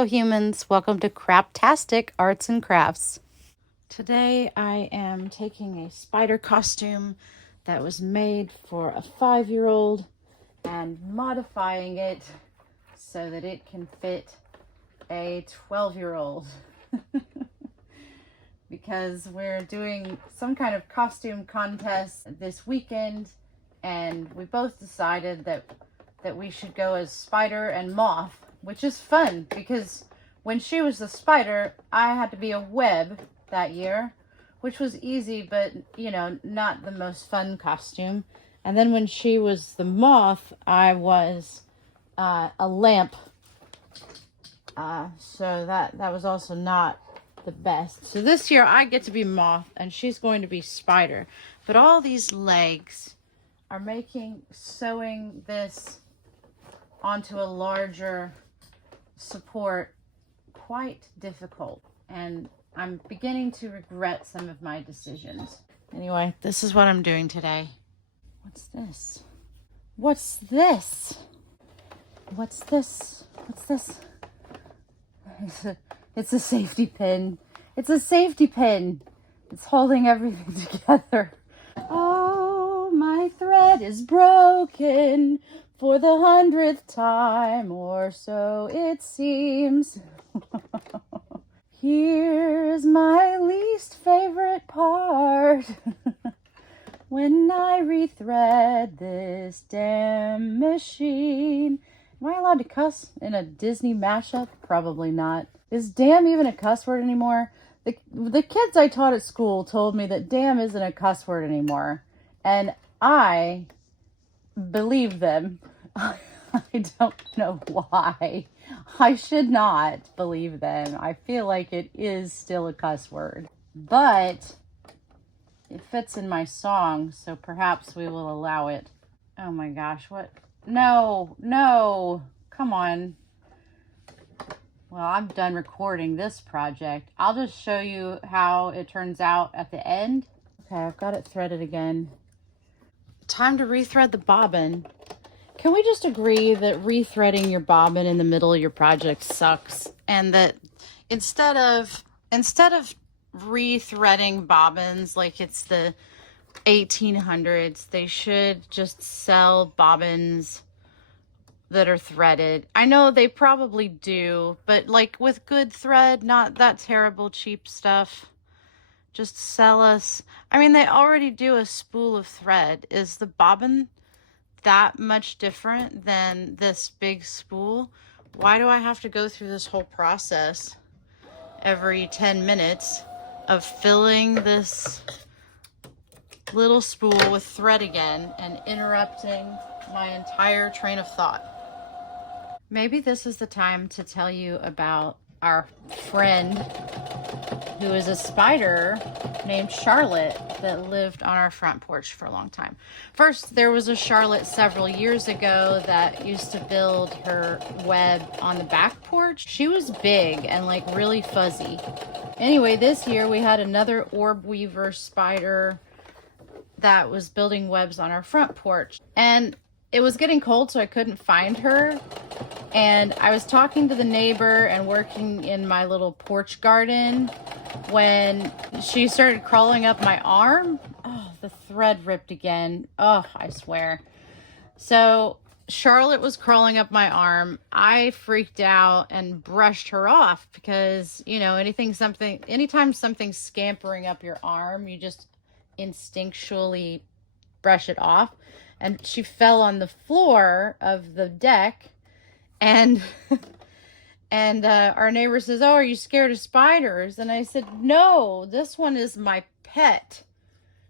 Hello humans, welcome to Craptastic Arts and Crafts. Today I am taking a spider costume that was made for a 5-year-old and modifying it so that it can fit a 12-year-old. Because we're doing some kind of costume contest this weekend, and we both decided that we should go as Spider and Moth, which is fun because when she was the Spider, I had to be a web that year, which was easy, but not the most fun costume. And then when she was the Moth, I was a lamp. So that was also not the best. So this year I get to be Moth and she's going to be Spider. But all these legs are making sewing this onto a larger support quite difficult, and I'm beginning to regret some of my decisions. Anyway, this is what I'm doing today. What's this? What's this? What's this? What's this? It's a safety pin. It's a safety pin. It's holding everything together. Oh, my thread is broken for the 100th time, or so it seems. Here's my least favorite part. When I rethread this damn machine. Am I allowed to cuss in a Disney mashup? Probably not. Is damn even a cuss word anymore? The kids I taught at school told me that damn isn't a cuss word anymore. And I believe them. I don't know why. I should not believe them. I feel like it is still a cuss word. But it fits in my song, so perhaps we will allow it. Oh my gosh, what? No, come on. Well, I'm done recording this project. I'll just show you how it turns out at the end. Okay, I've got it threaded again. Time to rethread the bobbin. Can we just agree that rethreading your bobbin in the middle of your project sucks? And that instead of rethreading bobbins like it's the 1800s, they should just sell bobbins that are threaded. I know they probably do, but like with good thread, not that terrible cheap stuff. Just sell us. I mean, they already do a spool of thread. Is the bobbin that much different than this big spool? Why do I have to go through this whole process every 10 minutes of filling this little spool with thread again and interrupting my entire train of thought? Maybe this is the time to tell you about our friend who is a spider named Charlotte that lived on our front porch for a long time. First, there was a Charlotte several years ago that used to build her web on the back porch. She was big and like really fuzzy. Anyway, this year we had another orb weaver spider that was building webs on our front porch. And it was getting cold, so I couldn't find her. And I was talking to the neighbor and working in my little porch garden when she started crawling up my arm. Oh, the thread ripped again. Oh, I swear. So Charlotte was crawling up my arm. I freaked out and brushed her off because, anytime something's scampering up your arm, you just instinctually brush it off. And she fell on the floor of the deck. And our neighbor says, "Oh, are you scared of spiders?" And I said, "No, this one is my pet.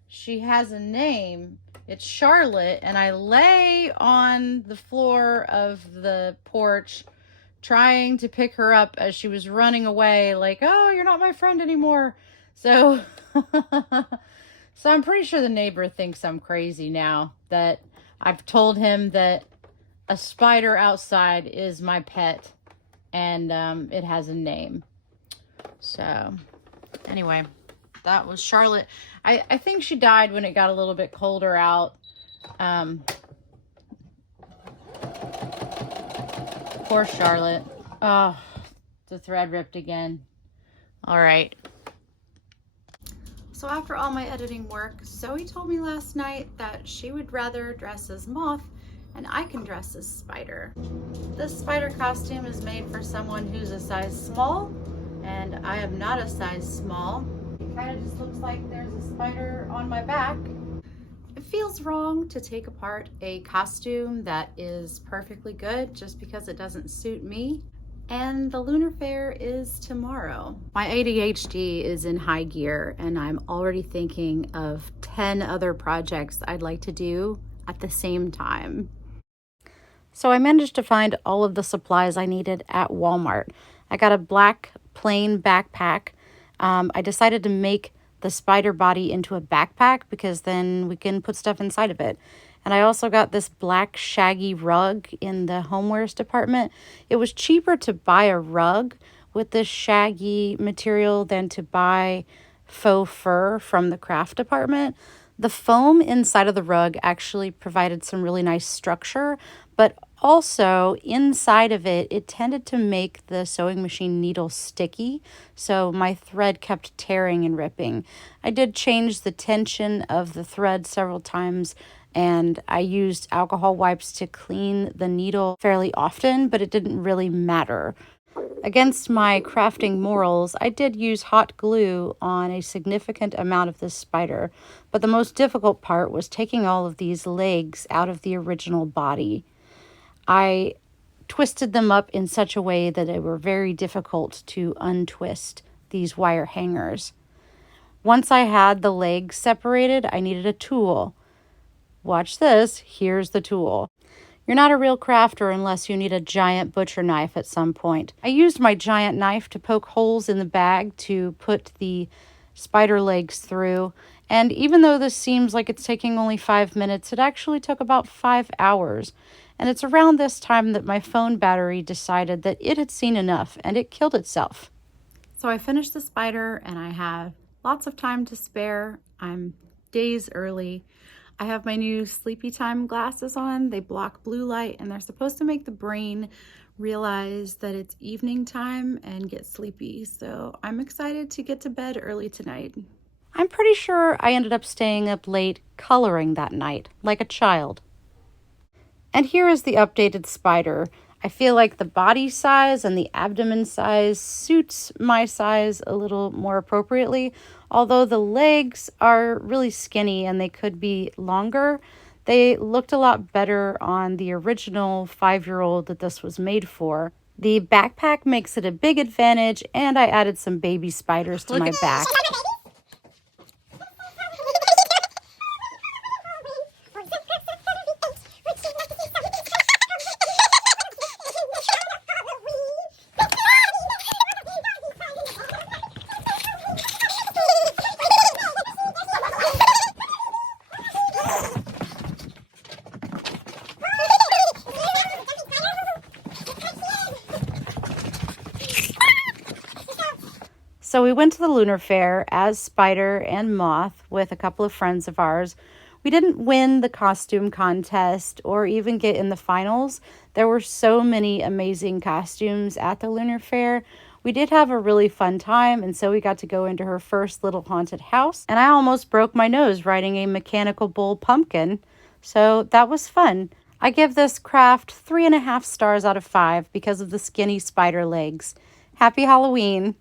She has a name. It's Charlotte." And I lay on the floor of the porch trying to pick her up as she was running away like, "Oh, you're not my friend anymore." So, so I'm pretty sure the neighbor thinks I'm crazy now that I've told him that a spider outside is my pet, and it has a name. So anyway, that was Charlotte. I think she died when it got a little bit colder out. Poor Charlotte. Oh, The thread ripped again. All right. So after all my editing work, Zoe told me last night that she would rather dress as Moth and I can dress as Spider. This Spider costume is made for someone who's a size small, and I am not a size small. It kind of just looks like there's a spider on my back. It feels wrong to take apart a costume that is perfectly good just because it doesn't suit me. And the Lunar Fair is tomorrow. My ADHD is in high gear and I'm already thinking of 10 other projects I'd like to do at the same time. So I managed to find all of the supplies I needed at Walmart. I got a black plain backpack. I decided to make the spider body into a backpack because then we can put stuff inside of it. And I also got this black shaggy rug in the homewares department. It was cheaper to buy a rug with this shaggy material than to buy faux fur from the craft department. The foam inside of the rug actually provided some really nice structure, but also inside of it, it tended to make the sewing machine needle sticky, so my thread kept tearing and ripping. I did change the tension of the thread several times, and I used alcohol wipes to clean the needle fairly often, but it didn't really matter. Against my crafting morals, I did use hot glue on a significant amount of this spider, but the most difficult part was taking all of these legs out of the original body. I twisted them up in such a way that they were very difficult to untwist these wire hangers. Once I had the legs separated, I needed a tool. Watch this, here's the tool. You're not a real crafter unless you need a giant butcher knife at some point. I used my giant knife to poke holes in the bag to put the spider legs through, and even though this seems like it's taking only 5 minutes, it actually took about 5 hours. And it's around this time that my phone battery decided that it had seen enough and it killed itself. So I finished the spider and I have lots of time to spare. I'm days early. I have my new Sleepy Time glasses on. They block blue light and they're supposed to make the brain realize that it's evening time and get sleepy. So I'm excited to get to bed early tonight. I'm pretty sure I ended up staying up late coloring that night, like a child. And here is the updated spider. I feel like the body size and the abdomen size suits my size a little more appropriately. Although the legs are really skinny and they could be longer, they looked a lot better on the original 5-year-old that this was made for. The backpack makes it a big advantage, and I added some baby spiders to my back. So we went to the Lunar Fair as Spider and Moth with a couple of friends of ours. We didn't win the costume contest or even get in the finals. There were so many amazing costumes at the Lunar Fair. We did have a really fun time, and so we got to go into her first little haunted house. And I almost broke my nose riding a mechanical bull pumpkin. So that was fun. I give this craft 3.5 stars out of 5 because of the skinny spider legs. Happy Halloween!